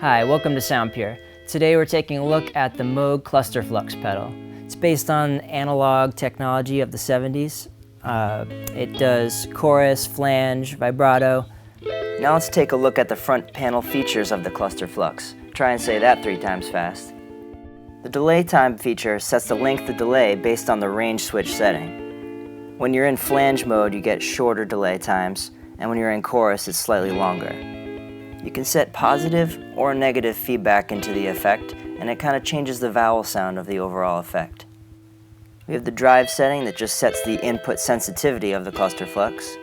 Hi, welcome to SoundPure. Today we're taking a look at the Moog cluster Flux pedal. It's based on analog technology of the 70s. It does chorus, flange, vibrato. Now let's take a look at the front panel features of the cluster Flux. Try and say that 3 times fast. The delay time feature sets the length of delay based on the range switch setting. When you're in flange mode, you get shorter delay times, and when you're in chorus, it's slightly longer. You can set positive or negative feedback into the effect, and it kind of changes the vowel sound of the overall effect. We have the drive setting that just sets the input sensitivity of the cluster Flux.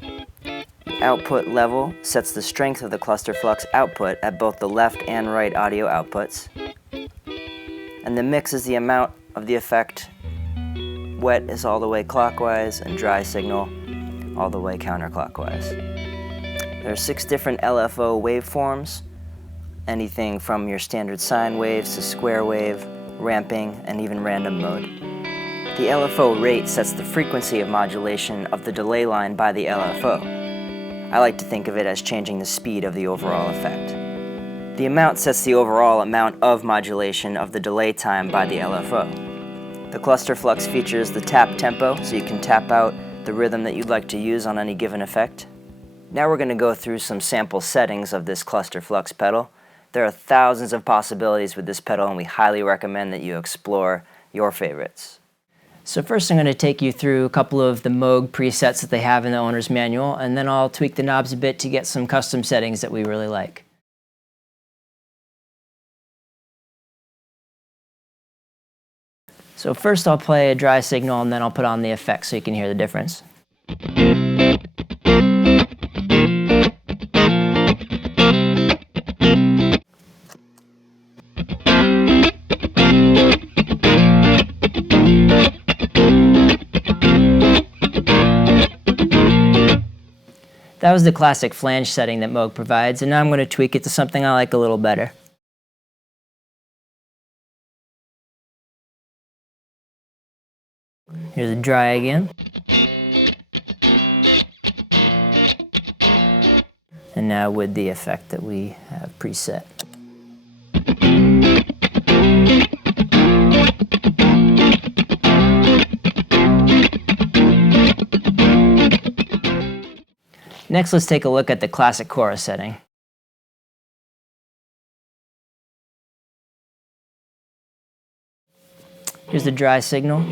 The output level sets the strength of the cluster Flux output at both the left and right audio outputs. And the mix is the amount of the effect. Wet is all the way clockwise, and dry signal all the way counterclockwise. There are 6 different LFO waveforms, anything from your standard sine waves to square wave, ramping, and even random mode. The LFO rate sets the frequency of modulation of the delay line by the LFO. I like to think of it as changing the speed of the overall effect. The amount sets the overall amount of modulation of the delay time by the LFO. The cluster Flux features the tap tempo, so you can tap out the rhythm that you'd like to use on any given effect. Now we're going to go through some sample settings of this cluster Flux pedal. There are thousands of possibilities with this pedal, and we highly recommend that you explore your favorites. So first I'm going to take you through a couple of the Moog presets that they have in the owner's manual, and then I'll tweak the knobs a bit to get some custom settings that we really like. So first I'll play a dry signal, and then I'll put on the effect so you can hear the difference. That was the classic flange setting that Moog provides, and now I'm going to tweak it to something I like a little better. Here's the dry again. And now with the effect that we have preset. Next, let's take a look at the classic chorus setting. Here's the dry signal.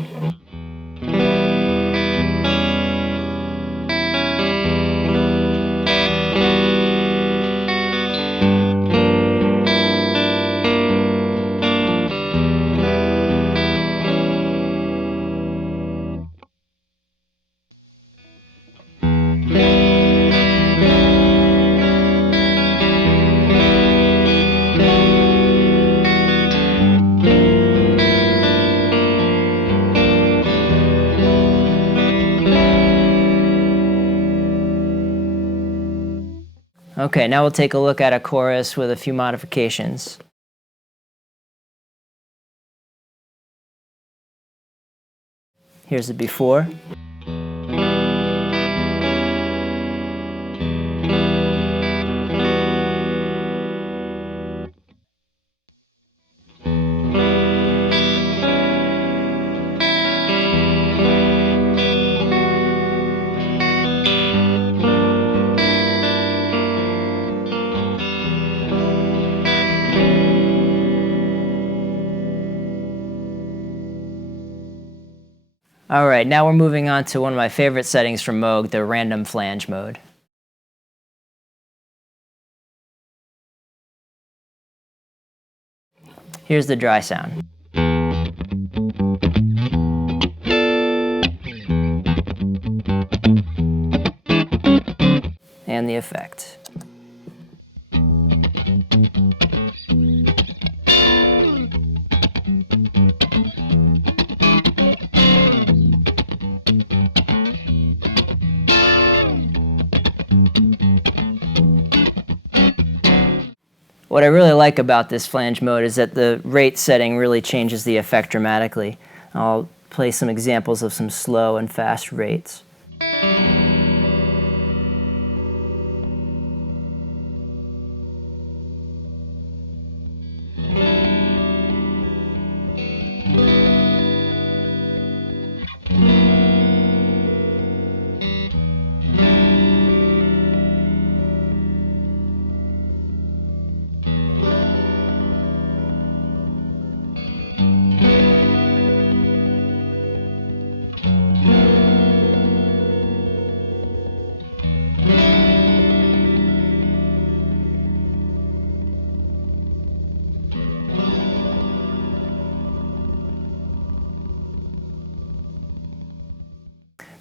Okay, now we'll take a look at a chorus with a few modifications. Here's the before. Alright, now we're moving on to one of my favorite settings from Moog, the random flange mode. Here's the dry sound. And the effect. What I really like about this flange mode is that the rate setting really changes the effect dramatically. I'll play some examples of some slow and fast rates.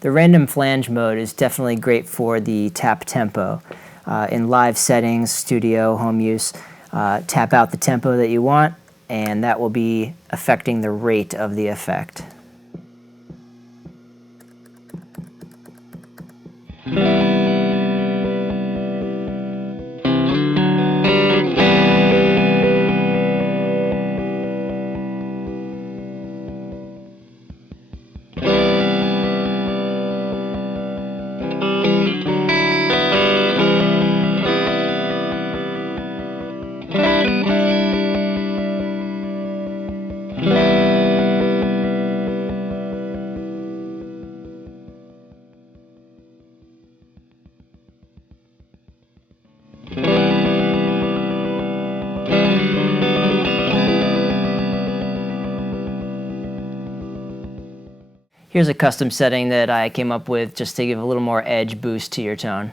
The random flange mode is definitely great for the tap tempo. In live settings, studio, home use, tap out the tempo that you want, and that will be affecting the rate of the effect. Here's a custom setting that I came up with just to give a little more edge boost to your tone.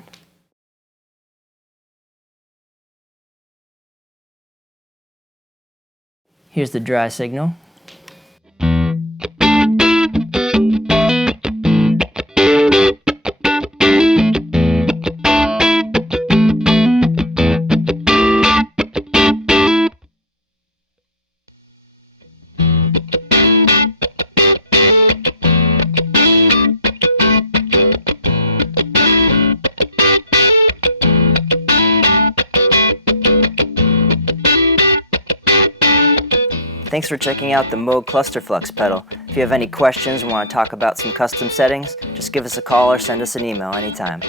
Here's the dry signal. Thanks for checking out the Moog Cluster Flux pedal. If you have any questions or want to talk about some custom settings, just give us a call or send us an email anytime.